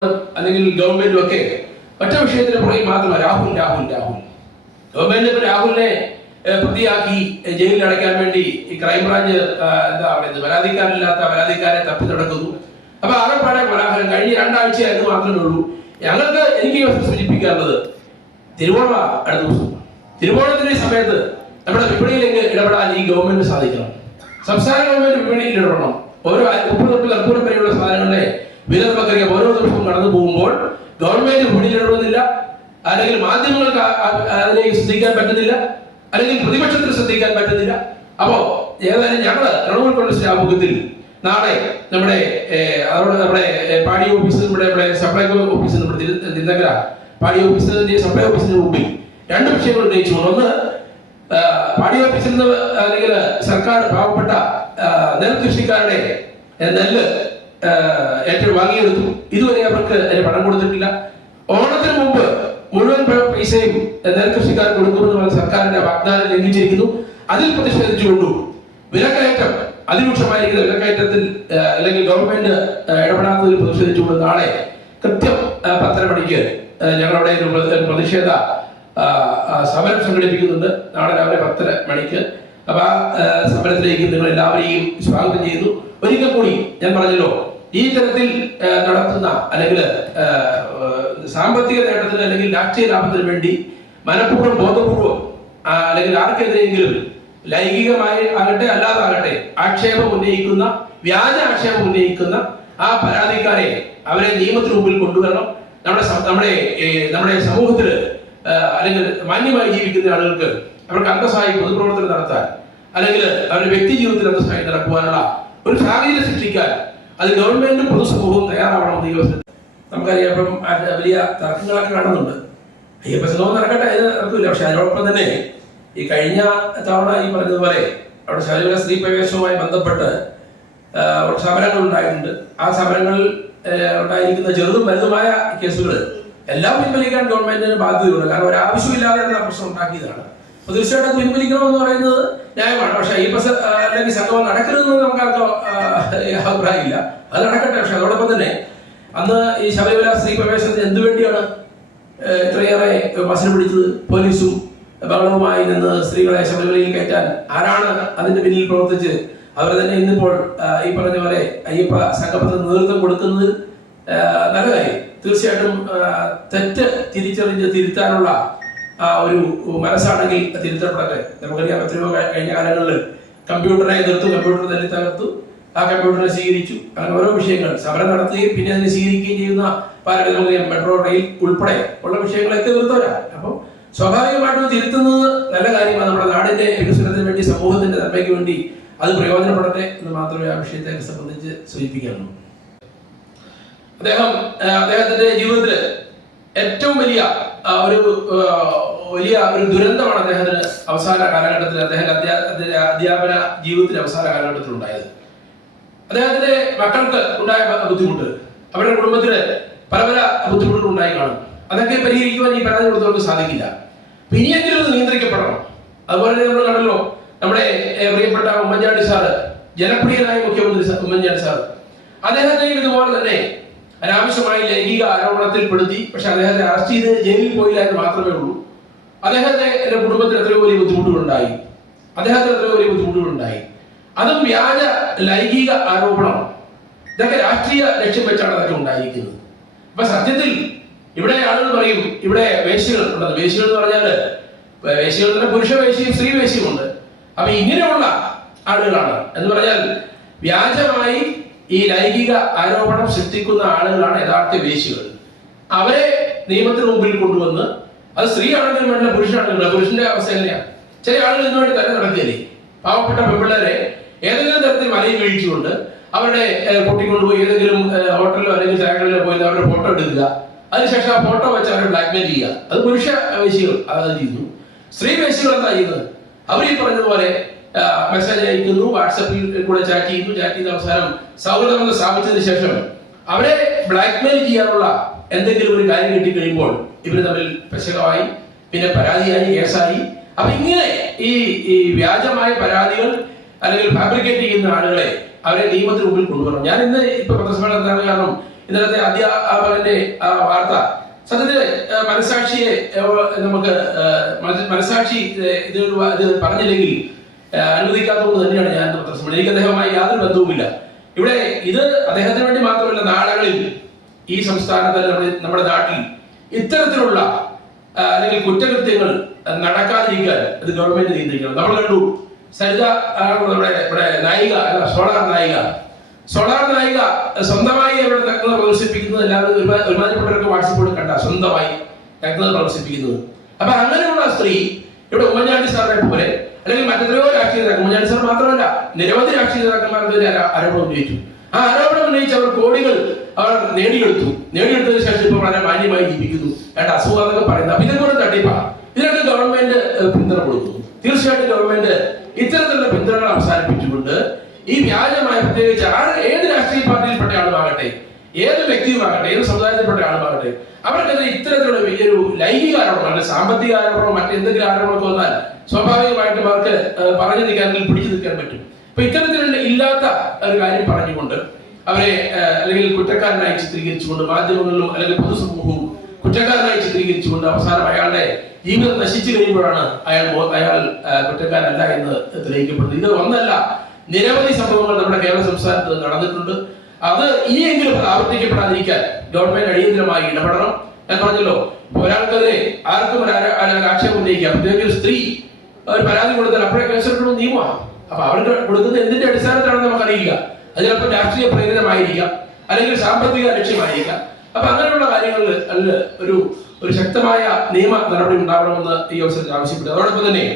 അല്ലെങ്കിൽ ഗവൺമെന്റും ഒക്കെ ഒറ്റ വിഷയത്തിന് പുറകിൽ മാത്രമല്ല രാഹുൽ രാഹുൽ രാഹുൽ ഗവൺമെന്റ് ഇപ്പൊ രാഹുലിനെ പ്രതിയാക്കി ജയിലിൽ അടയ്ക്കാൻ വേണ്ടി ഈ ക്രൈംബ്രാഞ്ച് എന്താ പറയുന്നത് പരാതിക്കാരില്ലാത്ത പരാതിക്കാരെ തപ്പി നടക്കുന്നു. അപ്പൊ ആകെപ്പാടെ കോലാഹലം കഴിഞ്ഞ 2 ആഴ്ചയായത് മാത്രമേ ഉള്ളൂ. എനിക്ക് സൂചിപ്പിക്കാറുള്ളത് തിരുവോണ അടുത്ത ദിവസം തിരുവോണത്തിന്റെ സമയത്ത് നമ്മുടെ വിപണിയിലേക്ക് ഇടപെടാൻ ഈ ഗവൺമെന്റ് സാധിക്കണം. സംസ്ഥാന ഗവൺമെന്റ് വിപണിയിൽ ഇടപെടണം. ഓരോ 30 തൊട്ട് കർപ്പൂരം വരെയുള്ള സാധനങ്ങളുടെ വില നമുക്കറിയാം. ഓരോ ദിവസവും കടന്നു പോകുമ്പോൾ ഗവൺമെന്റ് വിപണിയിൽ ഇടപെടുന്നില്ല, അല്ലെങ്കിൽ മാധ്യമങ്ങൾക്ക് അതിലേക്ക് ശ്രദ്ധിക്കാൻ പറ്റുന്നില്ല, അല്ലെങ്കിൽ പ്രതിപക്ഷത്തിന് ശ്രദ്ധിക്കാൻ പറ്റുന്നില്ല. അപ്പോ ഏതായാലും ഞങ്ങള് തൃണമൂൽ കോൺഗ്രസിന്റെ ആഭിമുഖ്യത്തിൽ നാളെ നമ്മുടെ പാടി ഓഫീസ് നമ്മുടെ സപ്ലൈകോ ഓഫീസ് തിരുനക്കര പാടി ഓഫീസിന്റെ സപ്ലൈ ഓഫീസിന് മുമ്പിൽ 2 വിഷയങ്ങൾ ഉന്നയിച്ചുകൊണ്ട്, ഒന്ന് പാടി ഓഫീസിൽ നിന്ന് അല്ലെങ്കിൽ സർക്കാർ പാവപ്പെട്ട നെൽകൃഷിക്കാരുടെ നെല്ല് വാങ്ങിയെടുത്തു. ഇതുവരെ അവർക്ക് പണം കൊടുത്തിട്ടില്ല. ഓണത്തിന് മുമ്പ് മുഴുവൻ പൈസയും നെൽകൃഷിക്കാർക്ക് കൊടുക്കുമെന്ന് പറഞ്ഞ സർക്കാരിന്റെ വാഗ്ദാനം ലംഘിച്ചിരിക്കുന്നു. അതിൽ പ്രതിഷേധിച്ചുകൊണ്ടും വിലക്കയറ്റം അതിരൂക്ഷമായിരിക്കുന്ന വിലക്കയറ്റത്തിൽ അല്ലെങ്കിൽ ഗവൺമെന്റ് ഇടപെടാത്തതിൽ പ്രതിഷേധിച്ചുകൊണ്ട് നാളെ കൃത്യം 10:30 മണിക്ക് ഞങ്ങളുടെ പ്രതിഷേധ സമരം സംഘടിപ്പിക്കുന്നുണ്ട്. നാളെ രാവിലെ 10:30 മണിക്ക്. അപ്പൊ ആ സമരത്തിലേക്ക് നിങ്ങൾ എല്ലാവരെയും സ്വാഗതം ചെയ്യുന്നു. ഒരിക്കൽ കൂടി ഞാൻ പറഞ്ഞല്ലോ, ഈ തരത്തിൽ നടത്തുന്ന അല്ലെങ്കിൽ സാമ്പത്തിക നേട്ടത്തിന് അല്ലെങ്കിൽ രാഷ്ട്രീയ ലാഭത്തിന് വേണ്ടി മനഃപൂർവ്വം ബോധപൂർവം അല്ലെങ്കിൽ ആർക്കെതിരെയെങ്കിലും ലൈംഗികമായി ആകട്ടെ അല്ലാതാകട്ടെ വ്യാജ ആക്ഷേപം ഉന്നയിക്കുന്ന ആ പരാതിക്കാരെ അവരെ നിയമത്തിന് മുമ്പിൽ കൊണ്ടുവരണം. നമ്മുടെ സമൂഹത്തിൽ അല്ലെങ്കിൽ മാന്യമായി ജീവിക്കുന്ന ആളുകൾക്ക് അവർക്ക് അന്തസ്സായി പൊതുപ്രവർത്തനം നടത്താൻ അല്ലെങ്കിൽ അവരുടെ വ്യക്തി ജീവിതത്തിൽ അന്തസ്സായി നടക്കുവാനുള്ള ഒരു സാഹചര്യം സൃഷ്ടിക്കാൻ അത് ഗവൺമെന്റും പൊതുസമൂഹവും തയ്യാറാവണം. ഈ ദിവസത്തിൽ നമുക്കറിയാം, ഇപ്പം വലിയ തർക്കങ്ങളൊക്കെ കാണുന്നുണ്ട്. അയ്യപ്പ സംഗമം നടക്കട്ടെ, അതിന് നടക്കില്ല. പക്ഷെ അതിനോടൊപ്പം തന്നെ ഈ കഴിഞ്ഞ തവണ ഈ പറഞ്ഞതുപോലെ അവിടെ ശബരിമല സ്ത്രീ പ്രവേശനവുമായി ബന്ധപ്പെട്ട് സമരങ്ങൾ ഉണ്ടായിട്ടുണ്ട്. ആ സമരങ്ങളിൽ ഉണ്ടായിരിക്കുന്ന ചെറുതും വലുതുമായ കേസുകൾ എല്ലാം പിൻവലിക്കാൻ ഗവൺമെന്റിന് ബാധ്യതയുണ്ട്. കാരണം ഒരു ആവശ്യമില്ലാതെ പ്രശ്നം ഉണ്ടാക്കിയതാണ്. അപ്പൊ തീർച്ചയായിട്ടും അത് പിൻവലിക്കണമെന്ന് പറയുന്നത് ന്യായമാണ്. പക്ഷെ അയ്യപ്പ അല്ലെങ്കിൽ സംഗമം നടക്കരുതെന്ന് നമുക്ക് അഭിപ്രായമില്ല. അത് നടക്കട്ടെ. പക്ഷെ അതോടൊപ്പം തന്നെ അന്ന് ഈ ശബരിമല സ്ത്രീ പ്രവേശനത്തിന് എന്തു വേണ്ടിയാണ് ഇത്രയേറെ വസനം പിടിച്ചത്? പോലീസും ബഹളവുമായി നിന്ന് സ്ത്രീകളെ ശബരിമലയിൽ കയറ്റാൻ ആരാണ് അതിന്റെ പിന്നിൽ പ്രവർത്തിച്ച് അവർ തന്നെ ഇന്നിപ്പോൾ ഈ പറഞ്ഞ പോലെ അയ്യപ്പ സംഗമത്തിന് നേതൃത്വം കൊടുക്കുന്നത് നല്ല കാര്യം. തീർച്ചയായിട്ടും തെറ്റ് തിരിച്ചറിഞ്ഞ് തിരുത്താനുള്ള ഒരു മനസ്സാണെങ്കിൽ തിരുത്തപ്പെടട്ടെ. നമുക്കറിയാം, എത്രയോ കഴിഞ്ഞ കാലങ്ങളിൽ കമ്പ്യൂട്ടറെ എതിർത്തു, കമ്പ്യൂട്ടർ തന്നെ തകർത്തു, ആ കമ്പ്യൂട്ടറിനെ സ്വീകരിച്ചു. അങ്ങനെ ഓരോ വിഷയങ്ങൾ സമരം നടത്തുകയും പിന്നെ അതിനെ സ്വീകരിക്കുകയും ചെയ്യുന്ന നമുക്കറിയാം, മെട്രോ റെയിൽ ഉൾപ്പെടെ ഉള്ള വിഷയങ്ങളൊക്കെ എതിർത്തവരാ. അപ്പം സ്വാഭാവികമായിട്ടും തിരുത്തുന്നത് നല്ല കാര്യമാണ്. നമ്മുടെ നാടിന്റെ വികസനത്തിന് വേണ്ടി, സമൂഹത്തിന്റെ നന്മയ്ക്ക് വേണ്ടി അത് പ്രയോജനപ്പെടട്ടെ എന്ന് മാത്രമേ ആ വിഷയത്തെ സംബന്ധിച്ച് സൂചിപ്പിക്കാനുള്ളൂ. അദ്ദേഹത്തിന്റെ ജീവിതത്തിൽ ഏറ്റവും വലിയ ഒരു ദുരന്തമാണ് അദ്ദേഹത്തിന് അവസാന കാലഘട്ടത്തിൽ, അദ്ദേഹത്തിന്റെ അധ്യാപന ജീവിതത്തിന്റെ അവസാന കാലഘട്ടത്തിൽ ഉണ്ടായത്. അദ്ദേഹത്തിന്റെ മക്കൾക്ക് ഉണ്ടായ ബുദ്ധിമുട്ട്, അവരുടെ കുടുംബത്തിന് പല ബുദ്ധിമുട്ടുകൾ ഉണ്ടായി കാണും. അതൊക്കെ പരിഹരിക്കുവാൻ ഈ പരാതി കൊടുത്തവർക്ക് സാധിക്കില്ല. ഇനിയെങ്കിലും അത് നിയന്ത്രിക്കപ്പെടണം. അതുപോലെ തന്നെ നമ്മൾ കണ്ടല്ലോ, നമ്മുടെ പ്രിയപ്പെട്ട ഉമ്മൻചാണ്ടി സാറ്, ജനപ്രിയനായ മുഖ്യമന്ത്രി ഉമ്മൻചാണ്ടി സാറ്, അദ്ദേഹത്തെയും ഇതുപോലെ തന്നെ അനാവശ്യമായി ലൈംഗിക ആരോപണത്തിൽ പെടുത്തി. പക്ഷെ അദ്ദേഹത്തെ അറസ്റ്റ് ചെയ്ത് ജയിലിൽ പോയില്ല എന്ന് മാത്രമേ ഉള്ളൂ. എന്റെ കുടുംബത്തിന് എത്രയോ വലിയ ബുദ്ധിമുട്ടുകളുണ്ടായി, അതും വ്യാജ ലൈംഗിക ആരോപണം. ഇതൊക്കെ രാഷ്ട്രീയ ലക്ഷ്യം വെച്ചാണ് അതൊക്കെ ഉണ്ടായിരിക്കുന്നത്. അപ്പൊ സത്യത്തിൽ ഇവിടെ ആളുകൾ പറയും ഇവിടെ വേശ്യകൾ ഉണ്ടെന്ന്. വേശ്യകൾ എന്ന് പറഞ്ഞാല് വേശ്യകൾ തന്നെ പുരുഷ വേശ്യയും സ്ത്രീ വേശ്യയും ഉണ്ട്. അപ്പൊ ഇങ്ങനെയുള്ള ആളുകളാണ് എന്ന് പറഞ്ഞാൽ വ്യാജമായി ഈ ലൈംഗിക ആരോപണം സൃഷ്ടിക്കുന്ന ആളുകളാണ് യഥാർത്ഥ വേശ്യകൾ. അവരെ നിയമത്തിന് മുമ്പിൽ കൊണ്ടുവന്ന്, അത് സ്ത്രീ ആണെങ്കിലും വേണ്ട, പുരുഷനാണെങ്കിലും. പുരുഷന്റെ അവസ്ഥ എങ്ങനെയാണ്? ചില ആളുകൾ ഇതിനുവേണ്ടി തന്നെ നടക്കുകയില്ലേ? പാവപ്പെട്ട പെൺപിള്ളേരെ ഏതെങ്കിലും തരത്തിൽ വലയിൽ വീഴ്ചയുണ്ട് അവരുടെ കൂട്ടിക്കൊണ്ടുപോയി ഏതെങ്കിലും ഹോട്ടലിലോ അല്ലെങ്കിൽ ചായകളിലോ പോയി അവരുടെ ഫോട്ടോ എടുക്കുക. അതിനുശേഷം ആ ഫോട്ടോ വെച്ച് അവരെ ബ്ലാക്ക്മെയിൽ ചെയ്യുക. അത് പുരുഷ വേശ്യകൾ അത് ചെയ്യുന്നു. സ്ത്രീ വേശ്യകൾ എന്താ ചെയ്യുന്നത്? അവർ ഈ പറഞ്ഞതുപോലെ മെസ്സേജ് അയക്കുന്നു, വാട്സപ്പിൽ കൂടെ ചാറ്റ് ചെയ്യുന്ന അവസാനം സൗഹൃദമെന്ന് സ്ഥാപിച്ചതിന് ശേഷം അവരെ ബ്ലാക്ക്മെയിൽ ചെയ്യാനുള്ള എന്തെങ്കിലും ഒരു കാര്യം കിട്ടിക്കഴിയുമ്പോൾ ഇവര് തമ്മിൽ പെശകമായി, പിന്നെ പരാതിയായി, കേസായി. അപ്പൊ ഇങ്ങനെ ഈ വ്യാജമായ പരാതികൾ അല്ലെങ്കിൽ ഫാബ്രിക്കേറ്റ് ചെയ്യുന്ന ആളുകളെ അവരെ നിയമത്തിന് മുമ്പിൽ കൊണ്ടുവരണം. ഞാൻ ഇന്ന് ഇപ്പൊ പത്രസമ്മേളനത്തിലാണ്, കാരണം ഇന്നലത്തെ അധ്യാപകന്റെ വാർത്ത സത്യത്തില് മനസാക്ഷിയെ നമുക്ക് മനസാക്ഷി ഇത് പറഞ്ഞില്ലെങ്കിൽ അനുവദിക്കാത്തതുകൊണ്ട് തന്നെയാണ് ഞാൻ പത്രസമ്മേളനം. എനിക്ക് അദ്ദേഹവുമായി യാതൊരു ബന്ധവുമില്ല. ഇവിടെ ഇത് അദ്ദേഹത്തിന് വേണ്ടി മാത്രമല്ല, നാളുകളിൽ ഈ സംസ്ഥാനത്ത് നമ്മുടെ നാട്ടിൽ ഇത്തരത്തിലുള്ള അല്ലെങ്കിൽ കുറ്റകൃത്യങ്ങൾ നടക്കാതിരിക്കാൻ ഇത് ഗവൺമെന്റ് നിയന്ത്രിക്കണം. നമ്മൾ കണ്ടു സരിത നമ്മുടെ ഇവിടെ നായിക സോളാർ നായിക സ്വന്തമായി അവരുടെ നഗ്നത പ്രദർശിപ്പിക്കുന്നത് എല്ലാവരും ഒരുമാതിരിപ്പെട്ടവർക്ക് വാട്സപ്പിൽ കണ്ട സ്വന്തമായി നഗ്നത പ്രദർശിപ്പിക്കുന്നത്. അപ്പൊ അങ്ങനെയുള്ള സ്ത്രീ ഇവിടെ ഉമ്മൻചാണ്ടി സാറിനെ പോലെ അല്ലെങ്കിൽ മറ്റെത്രയോ രാഷ്ട്രീയ നേതാക്കൾ, ഉമ്മൻചാണ്ടി സാർ മാത്രമല്ല നിരവധി രാഷ്ട്രീയ നേതാക്കന്മാർക്കെതിരെ ആരോപണം ഉന്നയിച്ചു. ആ ആരോപണം ഉന്നയിച്ച് അവർ കോടികൾ അവർ നേടിയെടുത്തതിനു ശേഷം ഇപ്പൊ വളരെ മാന്യമായി ജീവിക്കുന്നു, വേണ്ട അസുഖം എന്നൊക്കെ പറയുന്നത്. അപ്പൊ ഇതൊക്കെ ഒരു തട്ടിപ്പാ. ഇതിനൊക്കെ ഗവൺമെന്റ് പിന്തുണ കൊടുക്കുന്നു. തീർച്ചയായിട്ടും ഗവൺമെന്റ് ഇത്തരത്തിലുള്ള പിന്തുണകൾ അവസാനിപ്പിച്ചുകൊണ്ട് ഈ വ്യാജമായ, പ്രത്യേകിച്ച് ഏത് രാഷ്ട്രീയ പാർട്ടിയിൽപ്പെട്ട ആളുമാകട്ടെ, ഏത് വ്യക്തിയുമാകട്ടെ, ഏത് സമുദായത്തിൽപ്പെട്ട ആളുമാകട്ടെ, അവർക്കെതിരെ ഇത്തരത്തിലുള്ള വലിയൊരു ലൈംഗിക ആരോപണം അല്ലെങ്കിൽ സാമ്പത്തിക ആരോപണമോ മറ്റെന്തെങ്കിലും ആരോപണമൊക്കെ വന്നാൽ സ്വാഭാവികമായിട്ടും അവർക്ക് പറഞ്ഞു നിൽക്കാൻ അല്ലെങ്കിൽ പിടിച്ചു നിൽക്കാൻ പറ്റും. അപ്പൊ ഇത്തരത്തിലുള്ള ഇല്ലാത്ത ഒരു കാര്യം പറഞ്ഞുകൊണ്ട് അവരെ അല്ലെങ്കിൽ കുറ്റക്കാരനായി ചിത്രീകരിച്ചുകൊണ്ട് മാധ്യമങ്ങളിലും അല്ലെങ്കിൽ പൊതുസമൂഹവും കുറ്റക്കാരനായി ചിത്രീകരിച്ചുകൊണ്ട് അവസാനം അയാളുടെ ജീവിതം നശിച്ചു കഴിയുമ്പോഴാണ് അയാൾ കുറ്റക്കാരനല്ല എന്ന് തെളിയിക്കപ്പെടുന്നത്. ഇത് ഒന്നല്ല, നിരവധി സംഭവങ്ങൾ നമ്മുടെ കേരള സംസ്ഥാനത്ത് നടന്നിട്ടുണ്ട്. അത് ഇനിയെങ്കിലും ആവർത്തിക്കപ്പെടാതിരിക്കാൻ ഗവൺമെന്റ് അടിയന്തരമായി ഇടപെടണം. ഞാൻ പറഞ്ഞല്ലോ, ഒരാൾക്കെതിരെ ആർക്കും ആക്ഷേപം ഉന്നയിക്കാം. പ്രത്യേകിച്ച് ഒരു സ്ത്രീ ഒരു പരാതി കൊടുത്താൽ അപ്പോഴേ കേസെടുക്കണം നിയമമാണ്. അപ്പൊ അവർക്ക് കൊടുക്കുന്നത് എന്തിന്റെ അടിസ്ഥാനത്തിലാണെന്ന് നമുക്കറിയില്ല. അത് ചിലപ്പോൾ രാഷ്ട്രീയ പ്രേരിതമായിരിക്കാം, അല്ലെങ്കിൽ സാമ്പത്തിക ലക്ഷ്യമായിരിക്കാം. അപ്പൊ അങ്ങനെയുള്ള കാര്യങ്ങളിൽ ഒരു ശക്തമായ നിയമ നടപടി ഉണ്ടാവണമെന്ന് ഈ അവസരത്തിൽ ആവശ്യപ്പെട്ടു. അതോടൊപ്പം തന്നെ